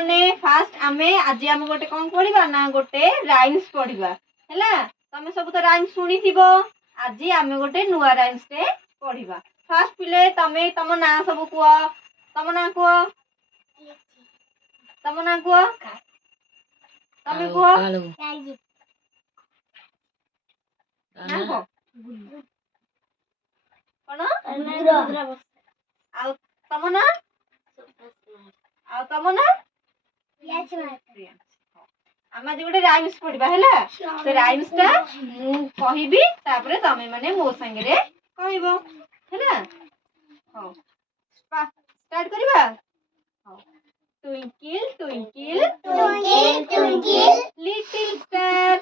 ने फास्ट आमे आज आम गोटे कौन पढ़ा ना गोटे राइम्स पढ़ा है। तमें सब तो राइम्स शुणी थी। आज आम गोटे नुआ राइम्स टे पढ़ा। फास्ट पिले तमें तम ना सब कह तम ना कह तम ना कह तमें कह तम ना तम ना आम आज गोटे राइम्स पढ़ा है। से राइम्स टा मु कहबी तापरे तमे माने मो संगे कहबो है। हां स्टार्ट करबा। Twinkle twinkle twinkle twinkle little star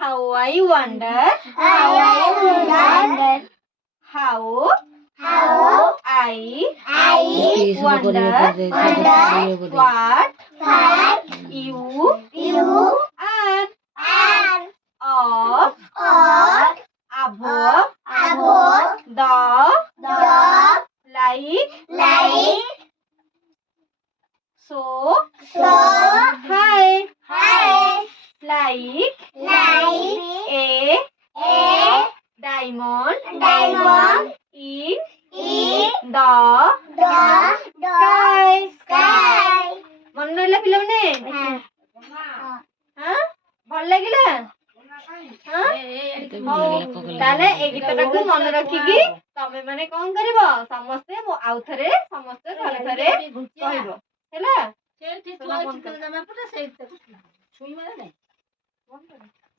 how I wonder how I wonder what you are above the like so high like a diamond in the sky मन रहा फिल्म ने हाँ भल लगे ताले ए गीतटा को मन रखिकी तमे माने कोन करबो समस्ते आउ थरे समस्ते थरे थरे कहबो हैला।